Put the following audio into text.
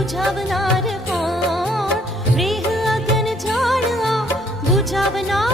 बुझावणार फाळ रेह अगन झाडा बुझावणार